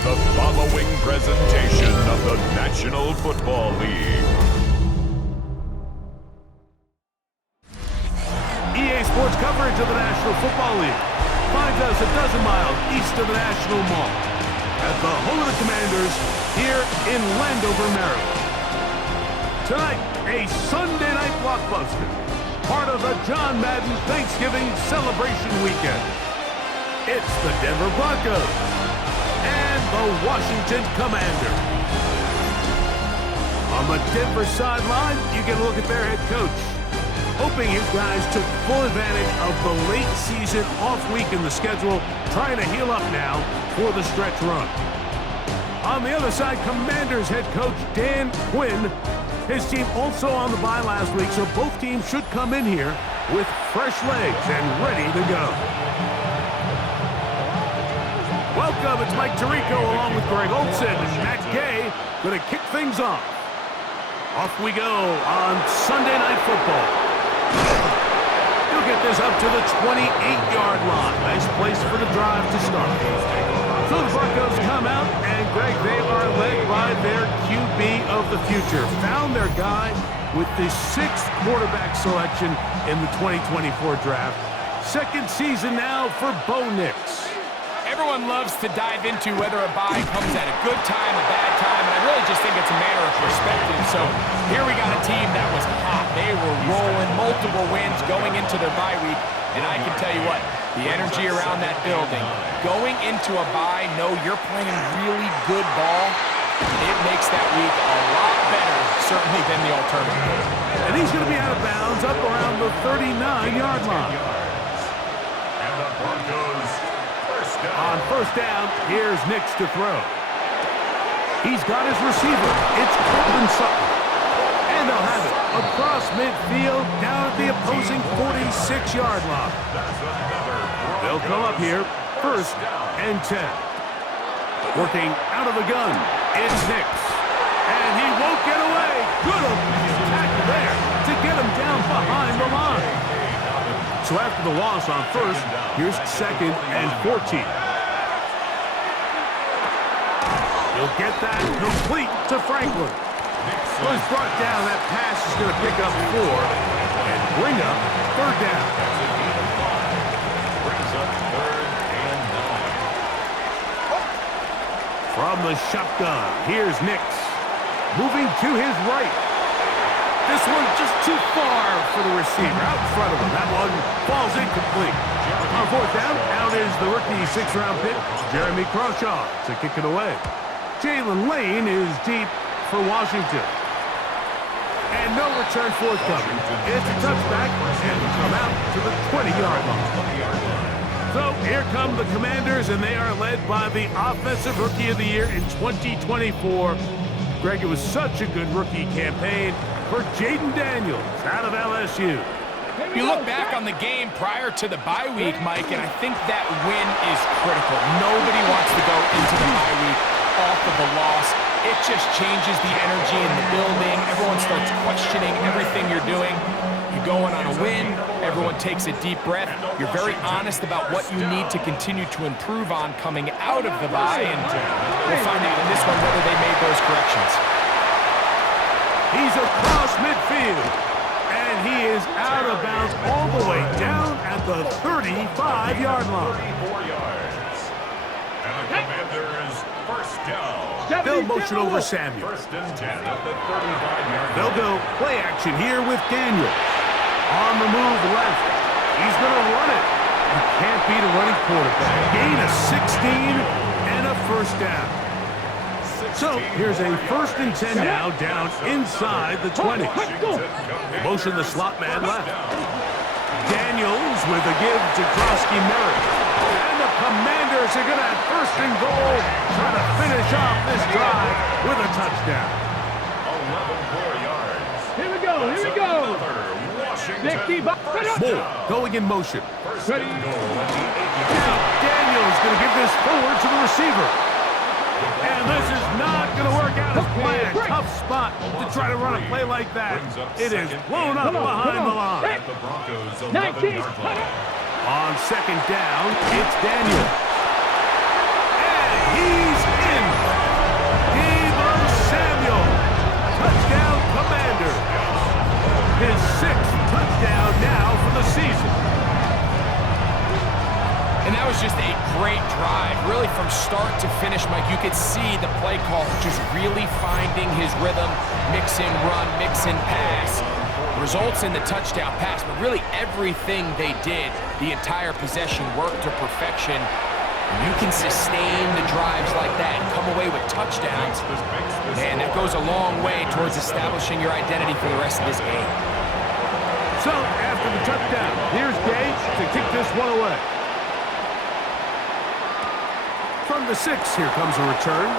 the following presentation of the National Football League. EA Sports coverage of the National Football League finds us a dozen miles east of the National Mall at the home of the Commanders here in Landover, Maryland. Tonight, a Sunday night blockbuster, part of the John Madden Thanksgiving celebration weekend. It's the Denver Broncos and the Washington Commanders. On the Denver sideline, you get a look at their head coach, hoping his guys took full advantage of the late season off week in the schedule, trying to heal up now for the stretch run. On the other side, Commanders head coach Dan Quinn. His team also on the bye last week, so both teams should come in here with fresh legs and ready to go. Welcome, it's Mike Tirico along with Greg Olson and Matt Gay going to kick things off. Off we go on Sunday Night Football. He'll get this up to the 28-yard line. Nice place for the drive to start. So the Broncos come out, and Greg, they are led by their QB of the future. Found their guy with the 6th quarterback selection in the 2024 draft. Second season now for Bo Nix. Everyone loves to dive into whether a bye comes at a good time, a bad time, and I really just think it's a matter of perspective. So here we got a team that was hot. They were rolling, multiple wins going into their bye week, and I can tell you what, the energy around that building, going into a bye, know you're playing really good ball, it makes that week a lot better, certainly, than the alternative. And he's going to be out of bounds up around the 39-yard line. And the Broncos on first down, here's Nix to throw. He's got his receiver. It's Courtland Sutton. And they'll have it across midfield down at the opposing 46-yard line. They'll come up here, 1st and 10. Working out of the gun, it's Nix. And he won't get away. Good tackle there to get him down behind the line. So after the loss on 1st, here's 2nd and 14. He'll get that complete to Franklin. Was brought down. That pass is going to pick up 4 and bring up 3rd down. brings up 3rd and 9. From the shotgun, here's Nix. Moving to his right. This one just too far for the receiver. Out in front of him. That one falls incomplete. On 4th down, out is the rookie 6th-round pick, Jeremy Crawshaw, to kick it away. Jayden Lane is deep for Washington. And no return forthcoming. It's a touchback, and we come out to the 20-yard line. So here come the Commanders, and they are led by the Offensive Rookie of the Year in 2024. Greg, it was such a good rookie campaign for Jayden Daniels out of LSU. You look back on the game prior to the bye week, Mike, and I think that win is critical. Nobody wants to go into the bye week off of a loss. It just changes the energy in the building. Everyone starts questioning everything you're doing. You're going on a win. Everyone takes a deep breath. You're very honest about what you need to continue to improve on coming out of the bye, and we'll find out in this one whether they made those corrections. He's across midfield, and he is out of bounds all the way down at the 35-yard line. 34 yards. And the Commanders first down. They'll motion over Samuel. 1st and 10 at the 35-yard They'll go play action here with Daniel. On the move left. He's going to run it. You can't beat a running quarterback. Gain of 16 and a 1st down. So here's a 1st and 10 now, down inside the 20. Motion the slot man left. Daniels with a give to Krosky Merritt. And the Commanders are going to have 1st and goal, trying to finish off this drive with a touchdown. 11 more yards. Here we go, here we go. Moore going in motion. First and goal at the 8-yard Now Daniels going to give this forward to the receiver. And this is not going to work out as planned. Tough spot to try to run a play like that. It is blown up behind the line. at the Broncos 11-yard line. On 2nd down, it's Daniel. And he's in. his 6th touchdown now for the season. And that was just a great drive. Really, from start to finish, Mike, you could see the play call just really finding his rhythm, mix and run, mix and pass. Results in the touchdown pass, but really everything they did, the entire possession worked to perfection. You can sustain the drives like that and come away with touchdowns. Man, that goes a long way towards establishing your identity for the rest of this game. So, after the touchdown, here's Gage to kick this one away. From the 6, here comes a return.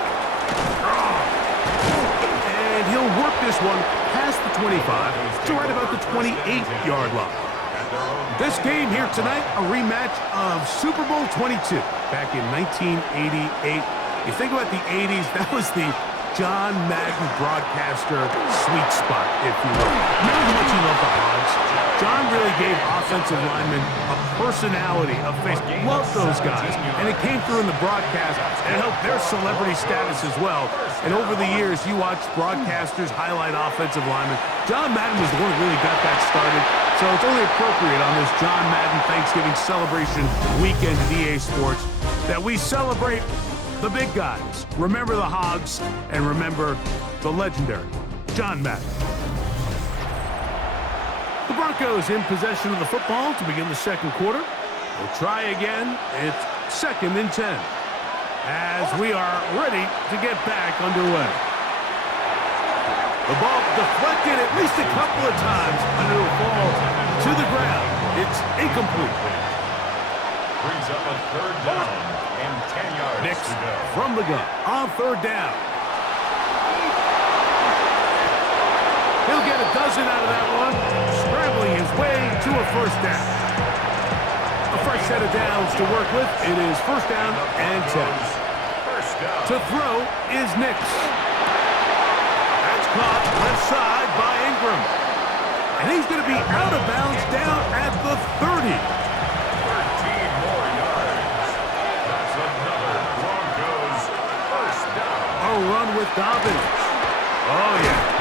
And he'll work this one past the 25 to right about the 28-yard line. This game here tonight, a rematch of Super Bowl 22 back in 1988. You think about the 80s, that was the John Madden broadcaster sweet spot, if you will. Remember how much he loved the Hogs? John really gave offensive linemen a personality, a face. Loved those guys, and it came through in the broadcast, and it helped their celebrity status as well. And over the years, you watch broadcasters highlight offensive linemen. John Madden was the one who really got that started, so it's only appropriate on this John Madden Thanksgiving celebration weekend at EA Sports that we celebrate the big guys. Remember the Hogs, and remember the legendary John Madden. The Broncos in possession of the football to begin the second quarter. We'll try again. It's 2nd and 10. As we are ready to get back underway. The ball deflected at least a couple of times, and it'll fall to the ground. It's incomplete. Brings up a 3rd down and 10 yards Nix to go. from the gun on 3rd down. He'll get a dozen out of that one, scrambling his way to a 1st down. A fresh set of downs to work with. It is 1st down and 10. To throw is Nix. That's caught left side by Ingram. And he's going to be out of bounds down at the 30. 13 more yards. That's another Broncos 1st down. A run with Dobbins. Oh, yeah.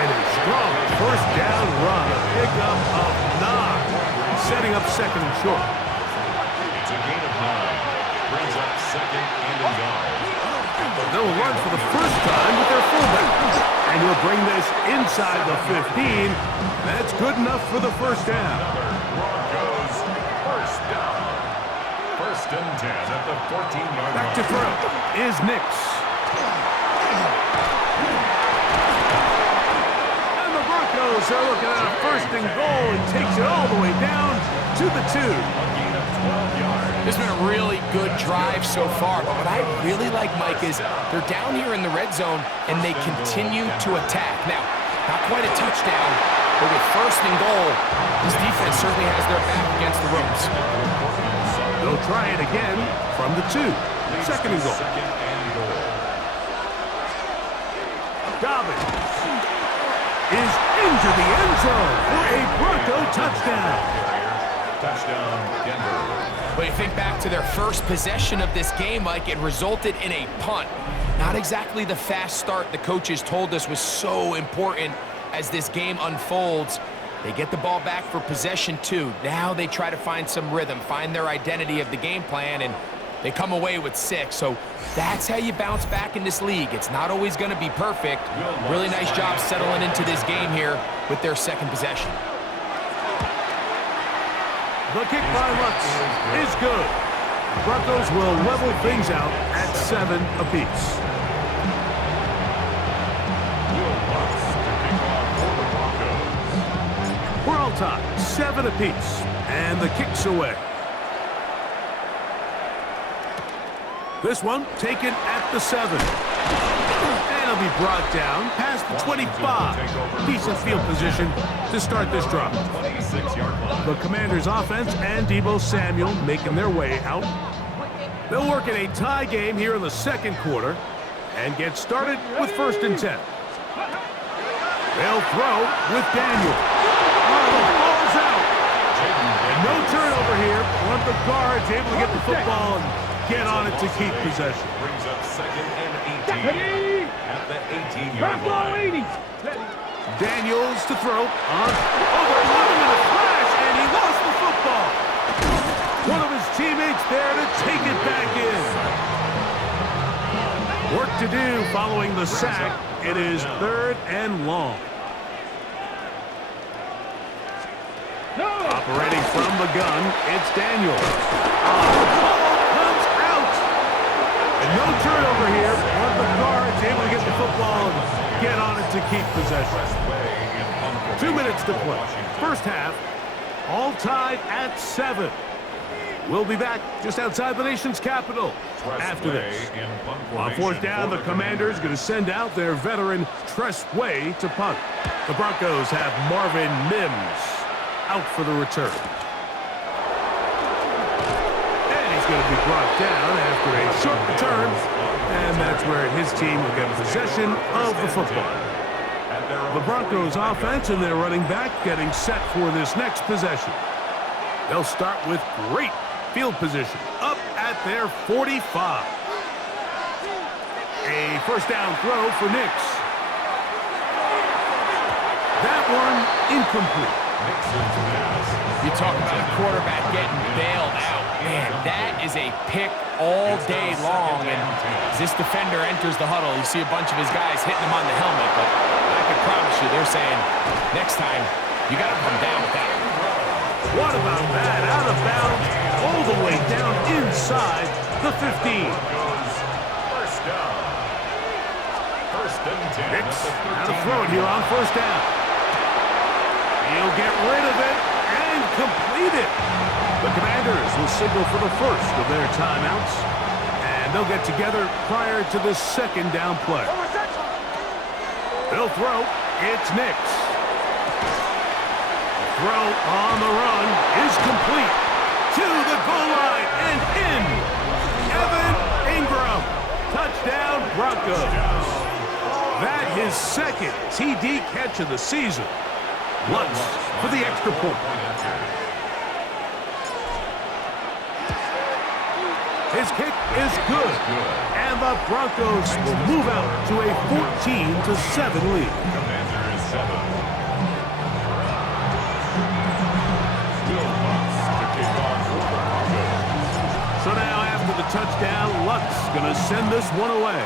And a strong 1st down run. A pickup of 9. Setting up 2nd and short. It's a gain of 9. Brings up 2nd and a yard. They'll run for the first time with their fullback. And he'll bring this inside the 15. That's good enough for the 1st down. Broncos 1st down. 1st and 10 at the 14-yard line. Back to throw is Nix. And the Broncos are looking at a 1st and goal and takes it all the way down to the 2. A gain of 12 yards. This has been a really good drive so far, but what I really like, Mike, is they're down here in the red zone, and they continue to attack. Now, not quite a touchdown, but with 1st and goal, this defense certainly has their back against the ropes. They'll try it again from the 2. 2nd and goal. Dobbins is into the end zone for a Bronco touchdown. Touchdown, Denver. But you think back to their first possession of this game, Mike, it resulted in a punt. Not exactly the fast start the coaches told us was so important as this game unfolds. They get the ball back for possession 2. Now they try to find some rhythm, find their identity of the game plan, and they come away with 6. So that's how you bounce back in this league. It's not always going to be perfect. Really nice job settling into this game here with their 2nd possession. The kick by Lutz is good. Broncos will level things out at 7 apiece. Will Lutz to kick off for the Broncos. We're all tied, 7 apiece, and the kick's away. This one taken at the 7. And it'll be brought down past the 25. Decent field position to start this drive. 26-yard line. The Commanders' offense and Deebo Samuel making their way out. They'll work in a tie game here in the 2nd quarter and get started with 1st and 10. They'll throw with Daniel. Oh, the ball's out. And no turnover here. One of the guards able to get the football and get on it to keep possession. Brings up 2nd and 18 at the 18-yard line. Daniels to throw. Overloading in a flash, and he lost the football. One of his teammates there to take it back in. Work to do following the sack. It is 3rd and long. Operating from the gun, it's Daniels. The ball comes out. And no turnover here, but the guard's able to get the football and get on it to keep possession. 2 minutes to play. First half, all tied at 7. We'll be back just outside the nation's capital after this. On 4th down, the Commanders going to send out their veteran Tress Way to punt. The Broncos have Marvin Mims out for the return. And he's going to be brought down after a short return. And that's where his team will get possession of the football. The Broncos offense and their running back getting set for this next possession. They'll start with great field position up at their 45. A first down throw for Nix. That one incomplete. You talk about a quarterback getting bailed out. Man, that is a pick all day long. And as this defender enters the huddle, you see a bunch of his guys hitting him on the helmet. But I can promise you, they're saying, next time, you got to come down with that. What about that? Out of bounds, all the way down inside the 15. First down. 1st and 10. Nix out of throw it here on 1st down. He'll get rid of it and complete it. The Commanders will signal for the first of their timeouts, and they'll get together prior to the 2nd down play. They'll throw. It's Nix. Throw on the run is complete to the goal line and in. Evan Ingram. Touchdown, Broncos. That his 2nd TD catch of the season. Lutz for the extra point. His kick is good. And the Broncos will move out to a 14-7 lead. Commanders 7. So now after the touchdown, Lutz going to send this one away.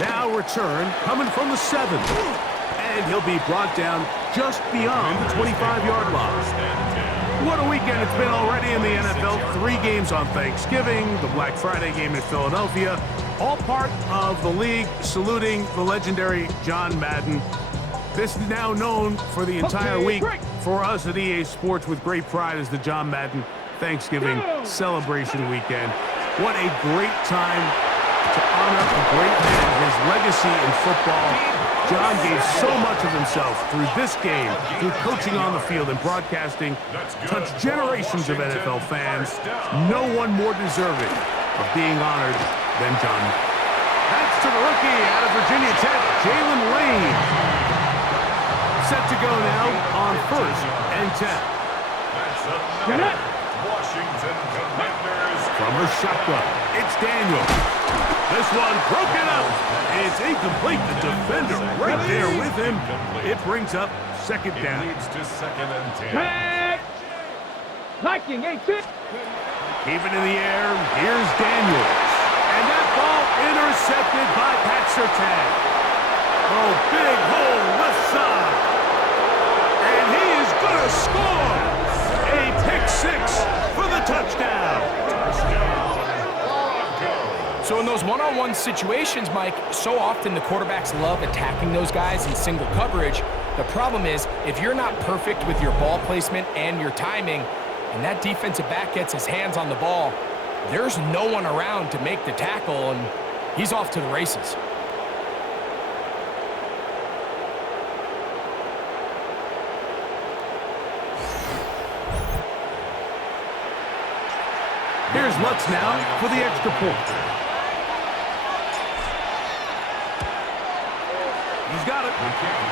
Now return coming from the 7. And he'll be brought down just beyond the 25-yard line. What a weekend it's been already in the NFL. 3 games on Thanksgiving, the Black Friday game in Philadelphia, all part of the league saluting the legendary John Madden. This is now known for the entire week for us at EA Sports with great pride as the John Madden Thanksgiving celebration weekend. What a great time to honor a great man, his legacy in football. John gave so much of himself through this game, through coaching on the field and broadcasting, touched generations of NFL fans. No one more deserving of being honored than John. That's to the rookie out of Virginia Tech, Jayden Lane. Set to go now on 1st and 10. That's another Washington Commanders. From her shotgun, it's Daniels. This one broken up. It's incomplete. The defender right there with him. It brings up 2nd down. It leads to 2nd and 10. Liking 18. Keep it in the air. Here's Daniels. And that ball intercepted by Pat Surtain. Oh, big hole left side. And he is going to score. A pick 6 for the touchdown. So in those one-on-one situations, Mike, so often the quarterbacks love attacking those guys in single coverage. The problem is, if you're not perfect with your ball placement and your timing, and that defensive back gets his hands on the ball, there's no one around to make the tackle, and he's off to the races. Here's Lutz now for the extra point. He's got it.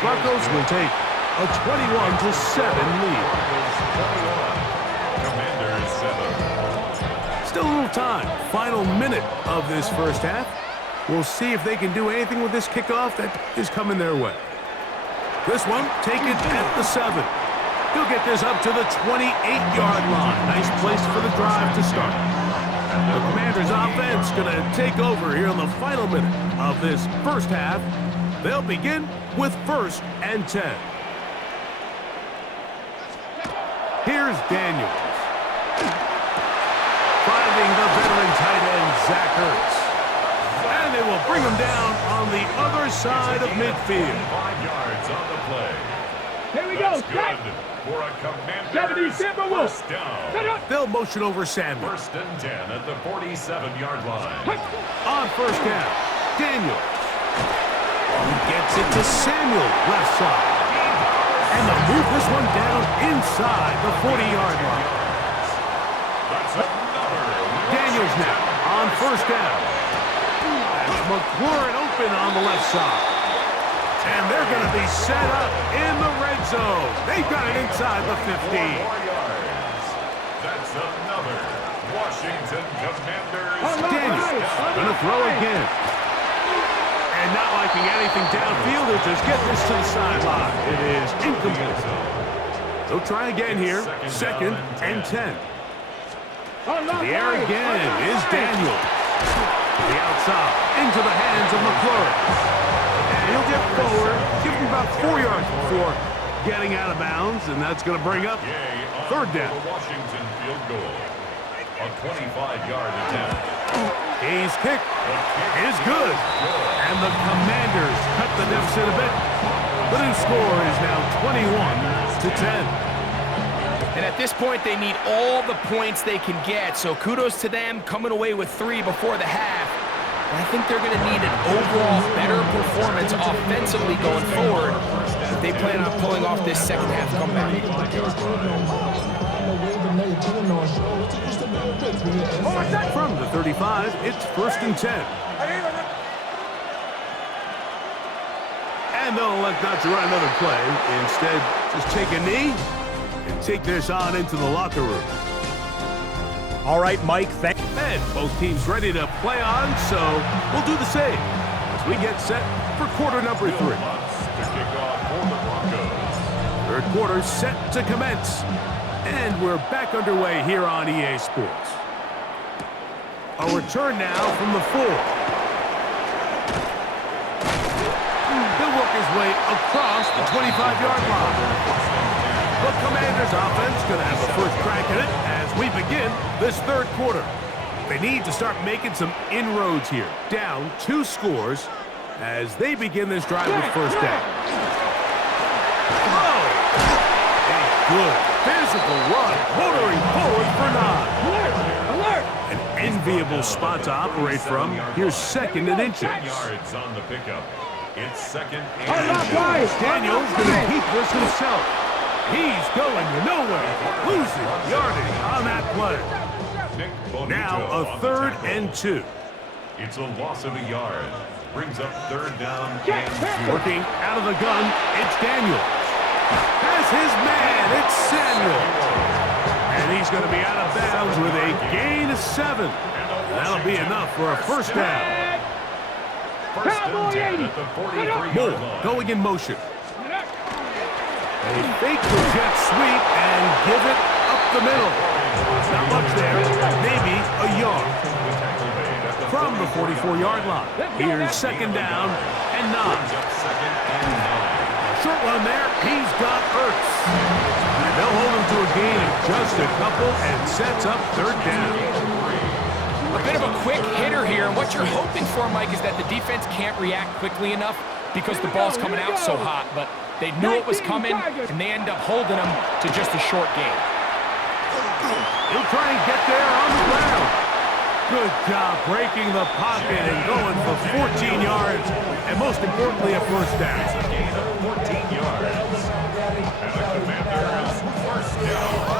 Broncos will take a 21-7 lead. Commanders 7. Still a little time. Final minute of this first half. We'll see if they can do anything with this kickoff that is coming their way. This one, taken at the 7. He'll get this up to the 28-yard line. Nice place for the drive to start. The Commanders' offense going to take over here in the final minute of this first half. They'll begin with 1st and 10. Here's Daniels. Finding the veteran tight end, Zach Ertz. And they will bring him down on the other side of midfield. 5 yards on the play. Here we go. That's good for a Commanders 70 first down. They'll motion over Samuel. 1st and 10 at the 47-yard line. On 1st down, Daniels. He gets it to Samuel, left side. And they'll move this one down inside the 40-yard line. That's another. Daniels now on 1st down. That's McLaurin open on the left side. And they're going to be set up in the red zone. They've got it inside the 15. 4 yards. That's another Washington Commanders. Daniels going to throw again. And not liking anything downfield, he'll just get this to the sideline. It is incomplete. They'll try again here. 2nd and 10. The air again is Daniels. The outside into the hands of McLaurin. And he'll get forward, give him about 4 yards before getting out of bounds, and that's going to bring up 3rd down. Washington field goal. A 25-yard attempt. He's kicked. Is good. And the Commanders cut the deficit a bit. The new score is now 21-10. And at this point, they need all the points they can get. So kudos to them coming away with 3 before the half. And I think they're going to need an overall better performance offensively going forward if they plan on pulling off this second half comeback. From the 35, it's 1st and 10. And they'll elect not to run another play. Instead, just take a knee and take this on into the locker room. All right, Mike, And both teams ready to play on, so we'll do the same as we get set for quarter number 3. To kick off for the Broncos. 3rd quarter set to commence. And we're back underway here on EA Sports. A return now from the 4. He'll work his way across the 25-yard line. The Commanders' offense going to have the first crack at it as we begin this 3rd quarter. They need to start making some inroads here. Down 2 scores as they begin this drive with 1st down. Oh! A good physical run, motoring forward for 9. An enviable spot to operate from. Here's 2nd and inches. 10 yards on the pickup. It's 2nd and inches. Daniels going to keep this himself. He's going nowhere. Losing yardage on that play. Now a 3rd and 2. It's a loss of a yard. Brings up 3rd down and 2. Working out of the gun, it's Daniels. Has his man, it's Samuel. And he's going to be out of bounds with a gain of 7. That'll be enough for a 1st down. 1st and 10 at the 43-yard Moore line. going in motion. They fake the jet sweep and give it up the middle. Not much there, maybe a yard. From the 44-yard line, here's 2nd down and 9. Short one there, he's got Ertz. And they'll hold him to a gain of just a couple and sets up 3rd down. A bit of a quick hitter here, and what you're hoping for, Mike, is that the defense can't react quickly enough because the ball's coming out so hot, but they knew it was coming, and they end up holding them to just a short gain. He'll try and get there on the ground. Good job breaking the pocket and going for 14 yards, and most importantly, a 1st down. A gain of 14 yards. And the Commanders' 1st down.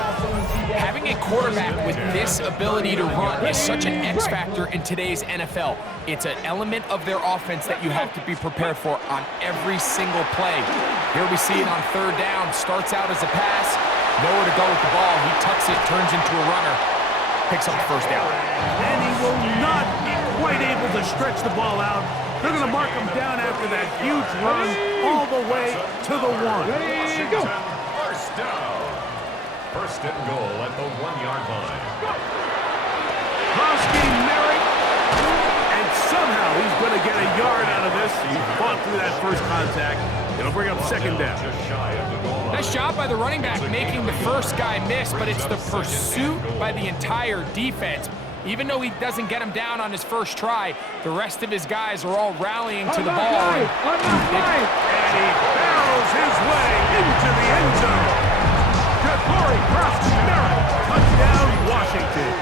Having a quarterback with this ability to run is such an X factor in today's NFL. It's an element of their offense that you have to be prepared for on every single play. Here we see it on 3rd down. Starts out as a pass. Nowhere to go with the ball. He tucks it, turns into a runner. Picks up the 1st down. And he will not be quite able to stretch the ball out. They're going to mark him down after that huge run all the way to the 1. Ready, go. First down. First and goal at the 1-yard line. Krosky Merritt, and somehow he's going to get a yard out of this. He fought through that first contact. It'll bring up second down. Just shy of the goal line. Nice job by the running back making the first guy miss, but it's the pursuit by the entire defense. Even though he doesn't get him down on his first try, the rest of his guys are all rallying to the ball. And he barrels his way into the end zone. Corey Krosky Merritt, touchdown Washington.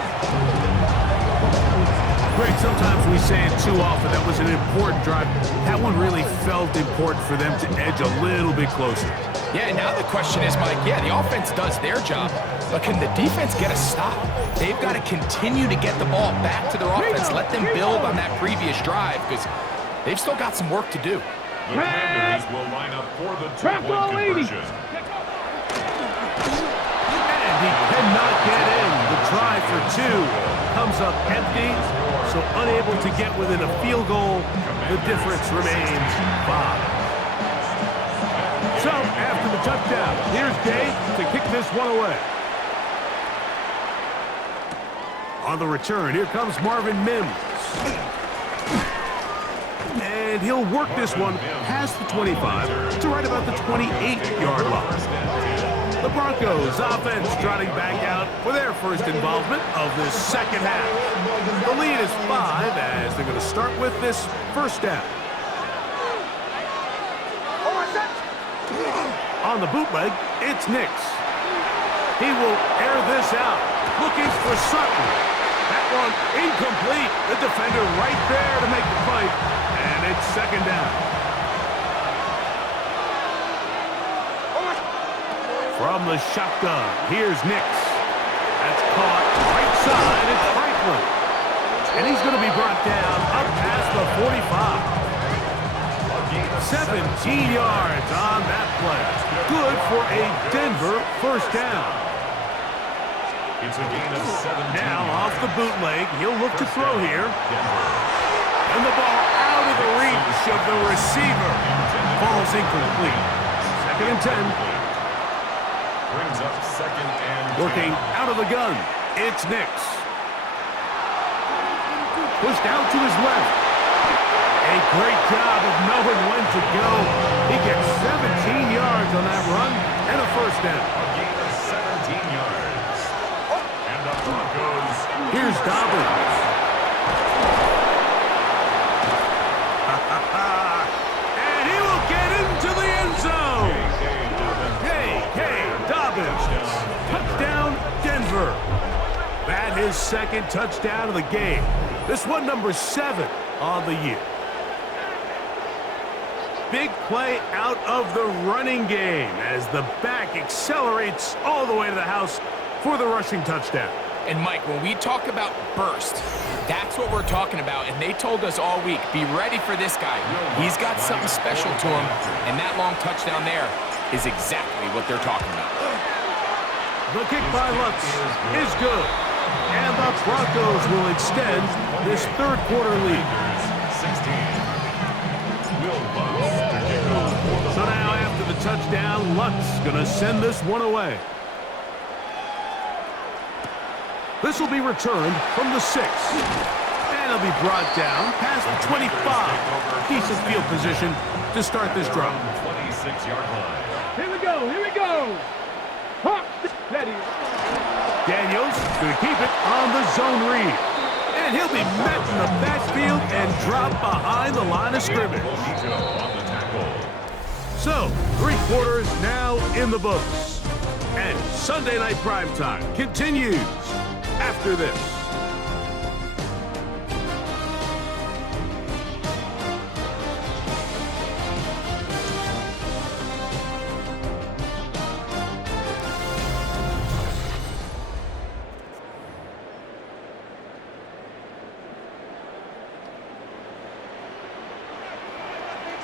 Greg, sometimes we say it too often. That was an important drive. That one really felt important for them to edge a little bit closer. Yeah, now the question is, Mike, yeah, the offense does their job, but can the defense get a stop? They've got to continue to get the ball back to their offense. Let them build on that previous drive because they've still got some work to do. The Commanders will line up for the two-point conversion. And he cannot get in. The try for 2 comes up empty, so unable to get within a field goal. The difference remains 5. So, after the touchdown, here's Day to kick this one away. On the return, here comes Marvin Mims. And he'll work this one past the 25 to right about the 28-yard line. The Broncos offense trotting back out for their first involvement of this second half. The lead is 5 as they're going to start with this first down. On the bootleg, it's Nix. He will air this out, looking for Sutton. That one incomplete. The defender right there to make the play, and it's second down. From the shotgun, here's Nix. That's caught right side. It's Franklin. And he's going to be brought down up past the 45. 17 yards on that play. Good for a Denver first down. It's a gain of 17. Now off the bootleg, he'll look to throw here. And the ball out of the reach of the receiver. Ball's incomplete. Second and 10. Brings up second and 10. Working out of the gun, it's Nix. Pushed out to his left. A great job of knowing when to go. He gets 17 yards on that run and a first down. A gain of 17 yards. And the Broncos. Here's Dobbins. And he will get into the end zone. K.K. Dobbins. Touchdown, Denver. That is second touchdown of the game. This one number 7 on the year. Big play out of the running game as the back accelerates all the way to the house for the rushing touchdown. And Mike, when we talk about burst, that's what we're talking about. And they told us all week, be ready for this guy. He's got something special to him, and that long touchdown there is exactly what they're talking about. The kick by Lutz is good. And the Broncos will extend this third quarter lead. 16. So now after the touchdown, Lutz gonna send this one away. This will be returned from the 6. And it'll be brought down past the 25. Decent field position to start this drive. 26-yard line. Here we go, here we go. Hawk, ready. Daniels gonna keep it on the zone read. And he'll be met in the backfield and dropped behind the line of scrimmage. So, 3 quarters now in the books. And Sunday Night Primetime continues after this.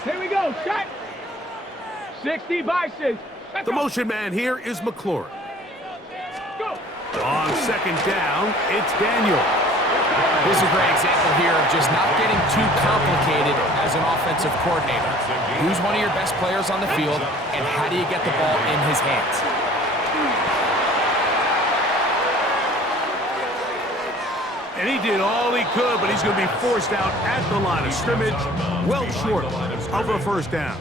Here we go, shot. 60 by 6. The motion man here is McLaurin. Go. On second down, it's Daniel. This is a great example here of just not getting too complicated as an offensive coordinator. Who's one of your best players on the field, and how do you get the ball in his hands? And he did all he could, but he's going to be forced out at the line of scrimmage, well short of a first down.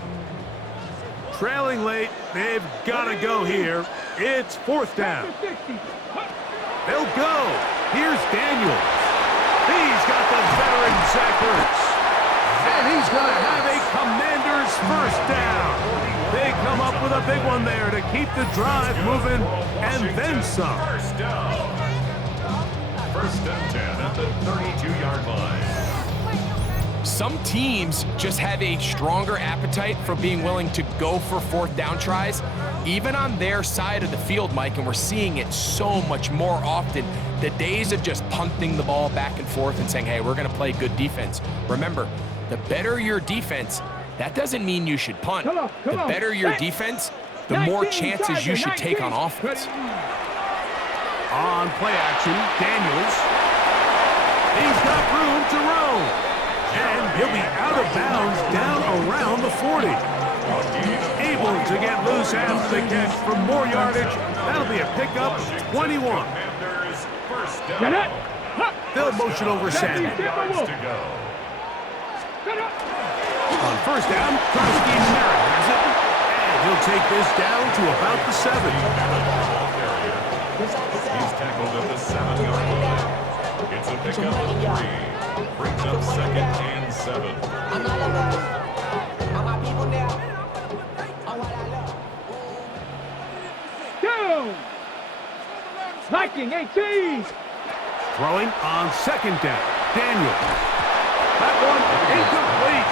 Trailing late, they've got to go here. It's fourth down. They'll go. Here's Daniels. He's got the veteran Zach Ertz. And he's going to have a Commanders first down. They come up with a big one there to keep the drive moving, and then some. First and 10 at the 32-yard line. Some teams just have a stronger appetite for being willing to go for fourth down tries, even on their side of the field, Mike, and we're seeing it so much more often. The days of just punting the ball back and forth and saying, hey, we're going to play good defense. Remember, the better your defense, that doesn't mean you should punt. The better your defense, the more chances you should take on offense. On play action, Daniels. He's got room to roam. And he'll be out of bounds down around the 40. Able to get loose after the catch for more yardage. That'll be a pickup, 21. They'll motion over Sanders. On first down, Krosky Merritt has it. And he'll take this down to about the 7. He's tackled at the 7-yard line. It's a pickup of 3. Brings up second and 7. Down. Viking 18. Throwing on second down. Daniels. That one incomplete.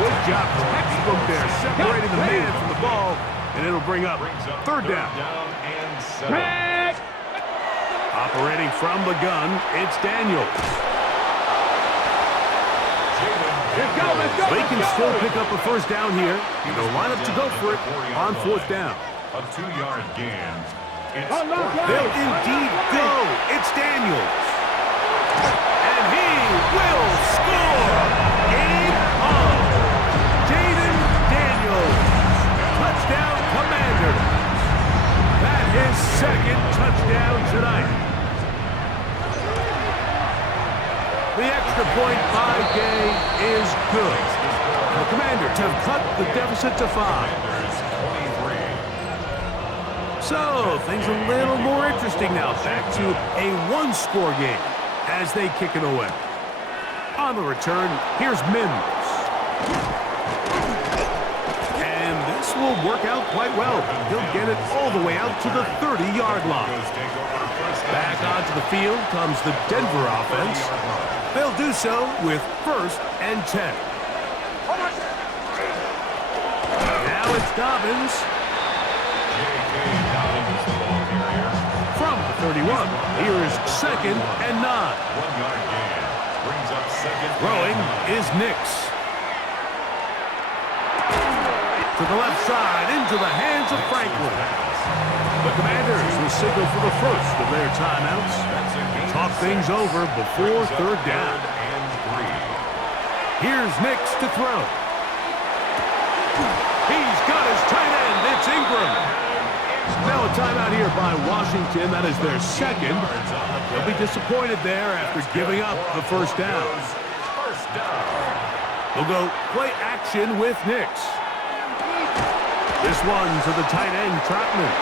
Good job. Textbook there, separating the man from the ball. And it'll bring up third down. And 7. Back. Operating from the gun, it's Daniels. Let's go, let's go. They can still pick up a first down here. And they'll line up to go for it on fourth down. A 2-yard gain. It's They'll indeed go. It's Daniels. And he will score. Game on. Jayden Daniels. Touchdown, Commanders. That is second touchdown tonight. The extra point by Gay is good. The Commanders have cut the deficit to 5. So, things a little more interesting now. Back to a one-score game as they kick it away. On the return, here's Mims. And this will work out quite well. He'll get it all the way out to the 30-yard line. Back onto the field comes the Denver offense. They'll do so with first and 10. Now it's Dobbins. From the 31, here is second and 9. 1-yard gain. Brings up second. Throwing is Nix. To the left side, into the hands of Franklin. The Commanders will signal for the first of their timeouts. Talk things over before third down. Here's Nix to throw. He's got his tight end. It's Ingram. Now a timeout here by Washington. That is their second. They'll be disappointed there after giving up the first down. They'll go play action with Nix. This one to the tight end, Trotman.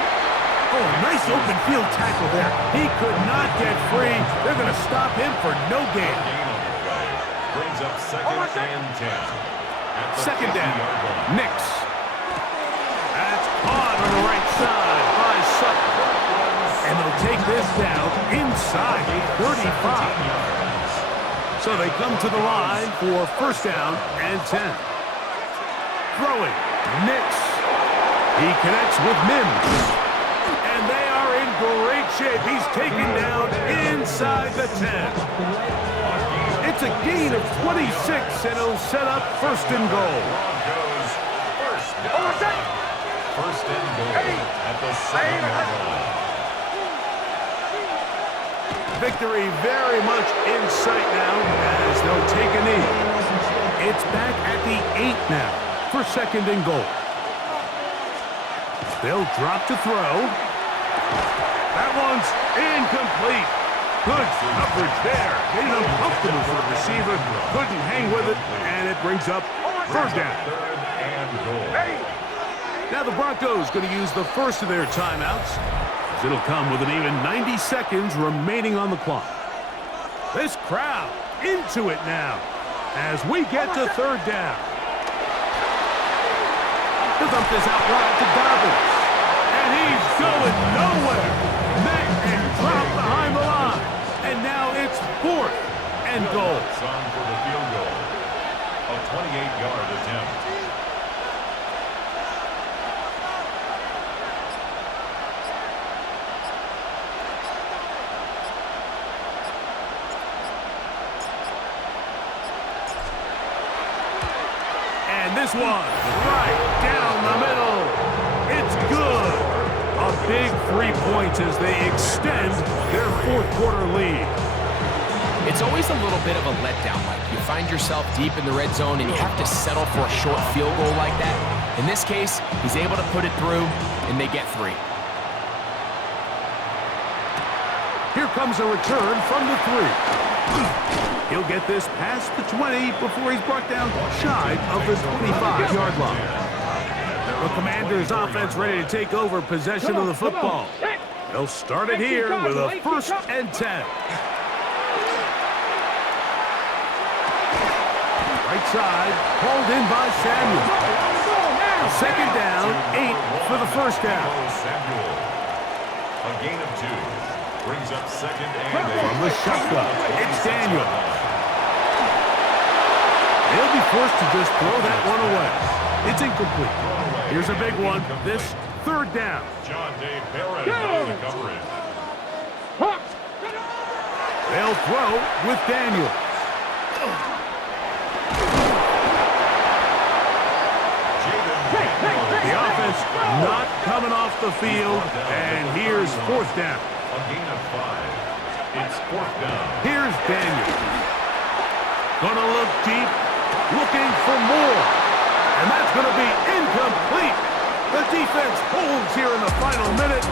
Oh, nice open field tackle there. He could not get free. They're going to stop him for no gain. Brings up second and 10. Second down, Nix. That's caught on the right side by Sutton. And they'll take this down inside 35. So they come to the line for first down and 10. Throwing, Nix. He connects with Mims. And they are in great shape. He's taken down inside the 10. It's a gain of 26, and it'll set up first and goal. First and goal at the 7-yard line. victory very much in sight now as they'll take a knee. It's back at the 8 now for 2nd and goal. They'll drop to throw. That one's incomplete. Good coverage there. Made it uncomfortable for the receiver. Couldn't hang with it, and it brings up 3rd down. Now the Broncos going to use the first of their timeouts, as it'll come with an even 90 seconds remaining on the clock. This crowd into it now as we get to 3rd down. He'll dump this out wide to Dobbins, and he's going nowhere. Met and dropped behind the line, and now it's 4th and goal. On for the field goal. A 28-yard attempt. And this one, right down the middle. It's good. A big 3 points as they extend their 4th quarter lead. It's always a little bit of a letdown, Mike. You find yourself deep in the red zone and you have to settle for a short field goal like that. In this case, he's able to put it through, and they get 3. Here comes a return from the 3. He'll get this past the 20 before he's brought down shy of the 25-yard line. The Commanders' offense ready to take over possession of the football. They'll start it here with a 1st and 10. Right side, hauled in by Samuel. A 2nd down, 8 for the 1st down. Samuel. A gain of 2. Brings up 2nd and 8. From the shotgun, it's Daniel. They'll be forced to just throw that one away. It's incomplete. Here's a big one. This 3rd down. John Day Perez on the coverage. They'll throw with Daniel. The offense not coming off the field, and here's 4th down. A gain of 5. It's 4th down. Here's Daniel. Gonna look deep, looking for more. And that's gonna be incomplete. The defense holds here in the final minute,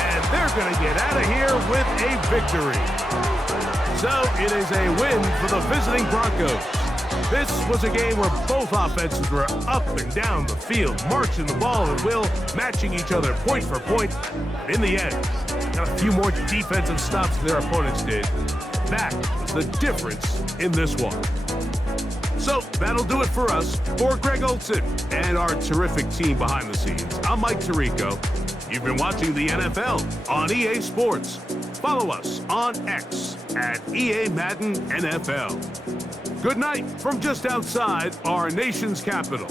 and they're gonna get out of here with a victory. So it is a win for the visiting Broncos. This was a game where both offenses were up and down the field, marching the ball at will, matching each other point for point. In the end, got a few more defensive stops than their opponents did. That was the difference in this one. So that'll do it for us. For Greg Olson and our terrific team behind the scenes, I'm Mike Tirico. You've been watching the NFL on EA Sports. Follow us on X at EA Madden NFL. Good night from just outside our nation's capital.